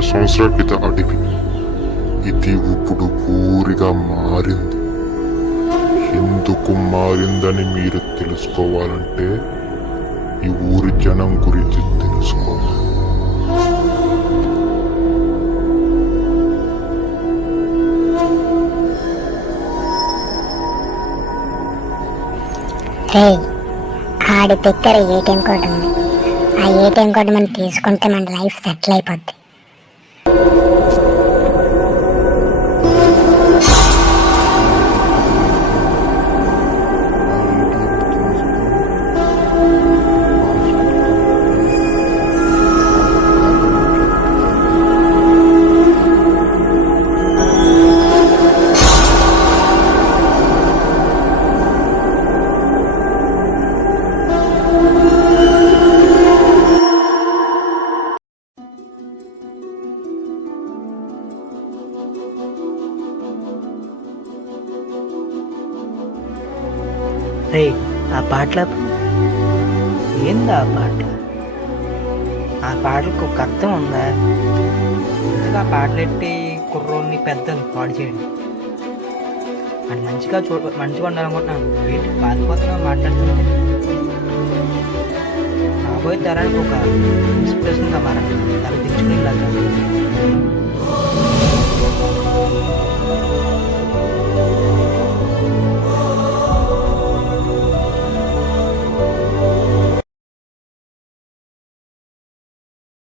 సంవత్సరాల క్రితం అడవి. ఇది ఇప్పుడు ఊరిగా మారింది. ఎందుకు మారిందని మీరు తెలుసుకోవాలంటే ఈ ఊరి జనం గురించి తెలుసుకోవాలి. ఆడి దగ్గర ఏటీఎం కార్డు ఉంది. ఆ ఏటీఎం కార్డు మనం తీసుకుంటే మన లైఫ్ సెటిల్ అయిపోద్ది. రే, ఆ పాటల ఏందా ఆ పాటలకు ఒక అర్థం ఉందా? ఎందుకు ఆ పాటలు ఎట్టి కుర్రోని పెద్దలు పాడు చేయండి. అని మంచిగా ఉండాలనుకుంటున్నాను. ఏంటి బాధపోతున్నా మాట్లాడుతుంటే రాబోయే తరానికి ఒక ఇన్స్పిరేషన్గా మారాలి. తల దించుకునేలాగా